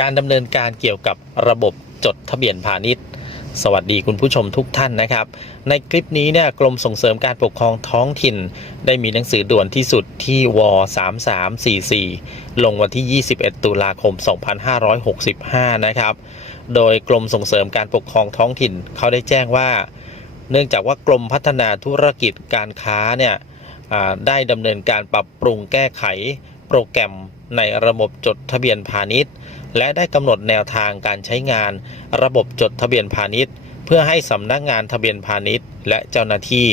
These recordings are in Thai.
การดำเนินการเกี่ยวกับระบบจดทะเบียนพาณิชย์ สวัสดีคุณผู้ชมทุกท่านนะครับ ในคลิปนี้เนี่ยกรมส่งเสริมการปกครองท้องถิ่น ได้มีหนังสือด่วนที่สุดที่ว3344 ลงวันที่ 21 ตุลาคม 2565 นะครับ โดยกรมส่งเสริมการปกครองท้องถิ่น เขาได้แจ้งว่า เนื่องจากว่ากรมพัฒนาธุรกิจการค้าเนี่ยได้ดำเนินการปรับปรุงแก้ไขโปรแกรมในระบบจดทะเบียนพาณิชย์ และได้กำหนดแนวทางการใช้งาน ระบบจดทะเบียนพาณิชย์ เพื่อให้สำนักงานทะเบียนพาณิชย์ และเจ้าหน้าที่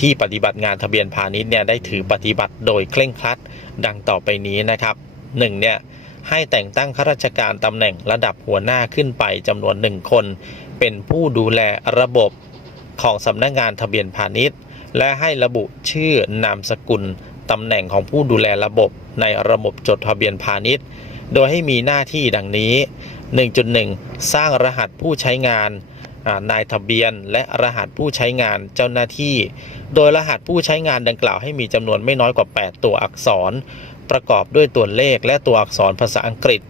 ที่ปฏิบัติงานทะเบียนพาณิชย์เนี่ยได้ถือปฏิบัติโดยเคร่งครัด ดังต่อไปนี้นะครับ 1. เนี่ยให้แต่งตั้งข้าราชการตำแหน่งระดับหัวหน้าขึ้นไปจำนวนหนึ่งคน เป็นผู้ดูแลระบบของสำนักงานทะเบียนพาณิชย์ และให้ระบุชื่อนามสกุลตำแหน่งของผู้ดูแลระบบในระบบจดทะเบียนพาณิชย์ โดยให้มีหน้าที่ดังนี้ 1.1 สร้างรหัสผู้ใช้งานนายทะเบียนและรหัสผู้ใช้งานเจ้าหน้าที่ โดยรหัสผู้ใช้งานดังกล่าวให้มีจำนวนไม่น้อยกว่า 8 ตัวอักษร ประกอบด้วยตัวเลขและตัวอักษรภาษาอังกฤษ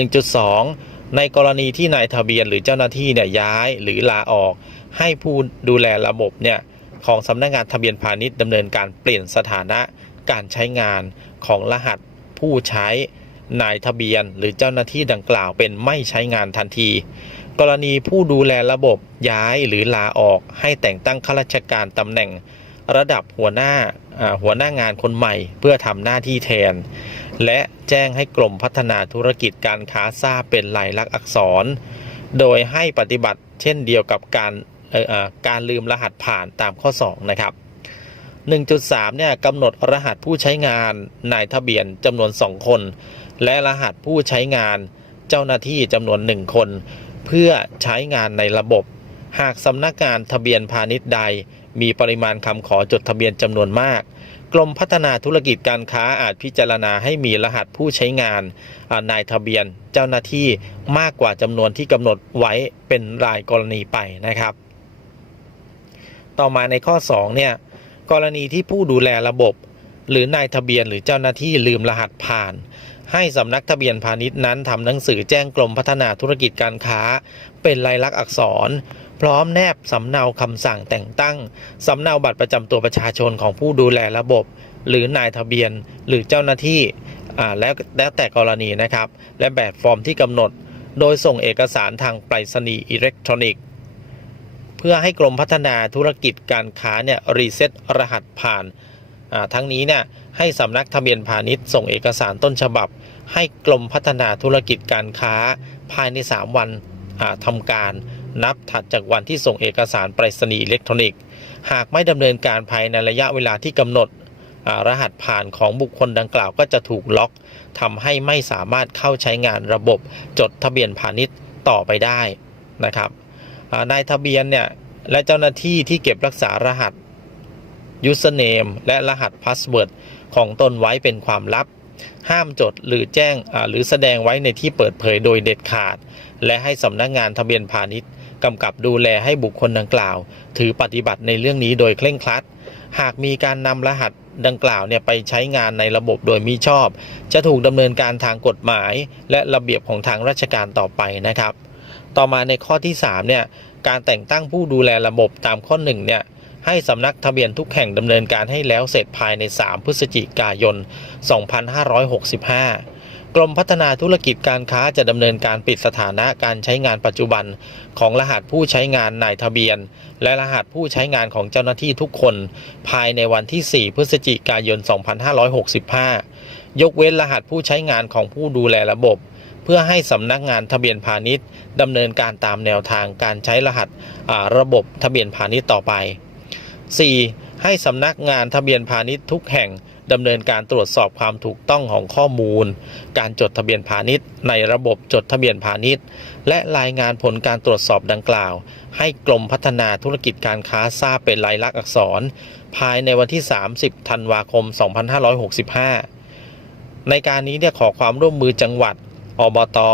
1.2 ในกรณีที่นายทะเบียนหรือเจ้าหน้าที่เนี่ยย้ายหรือลาออก ให้ผู้ดูแลระบบเนี่ยของสำนักงานทะเบียนพาณิชย์ดำเนินการเปลี่ยนสถานะการใช้งานของรหัสผู้ใช้ นายทะเบียนหรือเจ้าหน้าที่ดังกล่าวเป็นไม่ใช้งานทันที กรณีผู้ดูแลระบบย้ายหรือลาออกให้แต่งตั้งข้าราชการตำแหน่งระดับหัวหน้าหัวหน้างานคนใหม่เพื่อทำหน้าที่แทน และแจ้งให้กรมพัฒนาธุรกิจการค้าทราบเป็นลายลักษณ์อักษร โดยให้ปฏิบัติเช่นเดียวกับการการลืมรหัสผ่านตามข้อ 2 นะครับ 1.3 เนี่ยกำหนดรหัสผู้ใช้งานนายทะเบียนจำนวน 2 คน และรหัสผู้ใช้งานเจ้าหน้าที่จำนวน 1 คน เพื่อใช้งานในระบบ หากสำนักงานทะเบียนพาณิชย์ใด มีปริมาณคำขอจดทะเบียนจำนวนมาก กรมพัฒนาธุรกิจการค้าอาจพิจารณาให้มีรหัสผู้ใช้งานนายทะเบียนเจ้าหน้าที่มากกว่าจำนวนที่กำหนดไว้เป็นรายกรณีไปนะครับ ต่อมาในข้อ 2 เนี่ย กรณีที่ผู้ดูแลระบบ หรือนายทะเบียนหรือเจ้าหน้าที่ลืมรหัสผ่าน ให้สำนักทะเบียนพาณิชย์นั้นทำหนังสือแจ้งกรมพัฒนาธุรกิจการค้า เป็นลายลักษณ์อักษร พร้อมแนบสำเนาคำสั่งแต่งตั้งสำเนาบัตรประจำตัวประชาชนของผู้ดูแลระบบ หรือนายทะเบียนหรือเจ้าหน้าที่แล้วแล้วแต่กรณีนะครับ และแบบฟอร์มที่กำหนด โดยส่งเอกสารทางไปรษณีย์อิเล็กทรอนิกส์ เพื่อให้กรมพัฒนาธุรกิจการค้าเนี่ยรีเซ็ตรหัสผ่านทั้งนี้เนี่ยให้สำนักทะเบียนพาณิชย์ส่งเอกสารต้นฉบับ ให้กรมพัฒนาธุรกิจการค้าภายใน 3 วันอ่าทำการนับถัดจากวันที่ส่งเอกสารไปรษณีย์อิเล็กทรอนิกส์ หากไม่ดำเนินการภายในระยะเวลาที่กำหนดรหัสผ่านของบุคคลดังกล่าวก็จะถูกล็อกทำให้ไม่สามารถเข้าใช้งานระบบจดทะเบียนพาณิชย์ต่อไปได้นะครับ นายทะเบียนเนี่ย และเจ้าหน้าที่ที่เก็บรักษารหัส username และรหัส password ของตนไว้เป็นความลับ ห้ามจดหรือแจ้งหรือแสดงไว้ในที่เปิดเผยโดยเด็ดขาด และให้สำนักงานทะเบียนพาณิชย์กำกับดูแลให้บุคคลดังกล่าว ถือปฏิบัติในเรื่องนี้โดยเคร่งครัด หากมีการนำรหัสดังกล่าวเนี่ยไปใช้งานในระบบโดยมิชอบ จะถูกดำเนินการทางกฎหมาย และระเบียบของทางราชการต่อไปนะครับ ต่อมาในข้อที่3เนี่ยการแต่งตั้งผู้ดูแลระบบตามข้อ1เนี่ยให้สำนักทะเบียนทุกแห่งดำเนินการให้แล้วเสร็จภายใน 3 พฤศจิกายน 2565 กรมพัฒนาธุรกิจการค้าจะดำเนินการปิดสถานะการใช้งานปัจจุบัน ของรหัสผู้ใช้งานนายทะเบียน และรหัสผู้ใช้งานของเจ้าหน้าที่ทุกคน ภายในวันที่ 4 พฤศจิกายน 2565 ยกเว้นรหัสผู้ใช้งานของผู้ดูแลระบบ เพื่อให้สำนักงานทะเบียนพาณิชย์ดำเนินการตามแนวทางการใช้รหัสระบบทะเบียนพาณิชย์ต่อไป 4. ให้สำนักงานทะเบียนพาณิชย์ทุกแห่งดำเนินการตรวจสอบความถูกต้องของข้อมูล การจดทะเบียนพาณิชย์ ในระบบจดทะเบียนพาณิชย์ และรายงานผลการตรวจสอบดังกล่าว ให้กรมพัฒนาธุรกิจการค้าทราบเป็นลายลักษณ์อักษร ภายในวันที่ 30 ธันวาคม 2565 ในการนี้เนี่ยขอความร่วมมือจังหวัด อบตอ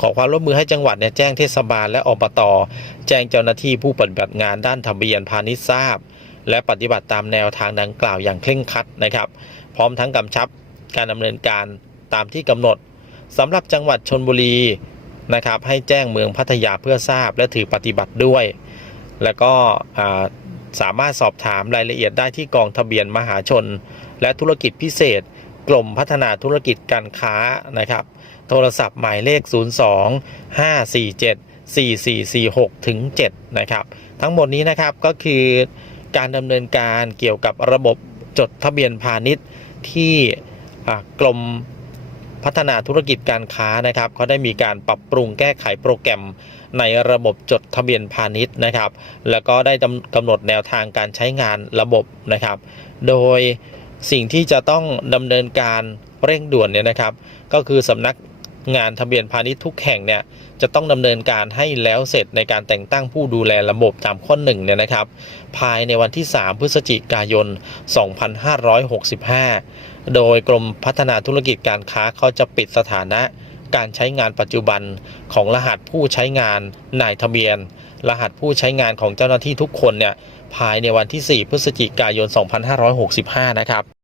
ขอความร่วมมือให้จังหวัดเนี่ยแจ้งเทศบาลและอบต แจ้งเจ้าหน้าที่ผู้ปฏิบัติงานด้านทะเบียนพาณิชย์ทราบ และปฏิบัติตามแนวทางดังกล่าวอย่างเคร่งครัดนะครับ พร้อมทั้งกำชับการดำเนินการตามที่กำหนดสำหรับจังหวัดชนบุรีนะครับให้แจ้งเมืองพัทยาเพื่อทราบและถือปฏิบัติด้วย แล้วก็สามารถสอบถามรายละเอียดได้ที่กองทะเบียนมหาชน และธุรกิจพิเศษ กรมพัฒนาธุรกิจการค้านะครับ โทรศัพท์หมายเลข 02 547 4446ถึง7นะครับ ทั้งหมดนี้นะครับก็คือการดำเนินการเกี่ยวกับระบบจดทะเบียนพาณิชย์ที่กรมพัฒนาธุรกิจการค้านะครับเขาได้มีการปรับปรุงแก้ไขโปรแกรมในระบบจดทะเบียนพาณิชย์นะครับ แล้วก็ได้กำหนดแนวทางการใช้งานระบบนะครับ โดย สิ่งที่จะต้องดำเนินการเร่งด่วนเนี่ยนะครับ ก็คือสำนักงานทะเบียนพาณิชย์ทุกแห่งเนี่ยจะต้องดำเนินการให้แล้วเสร็จในการแต่งตั้งผู้ดูแลระบบตามข้อหนึ่งเนี่ยนะครับ ภายในวันที่ 3 พฤศจิกายน 2565 โดยกรมพัฒนาธุรกิจการค้าเขาจะปิดสถานะ การใช้งานปัจจุบันของรหัสผู้ใช้งานนายทะเบียน รหัสผู้ใช้งานของเจ้าหน้าที่ทุกคนเนี่ยภายในวันที่ 4 พฤศจิกายน 2565 นะครับ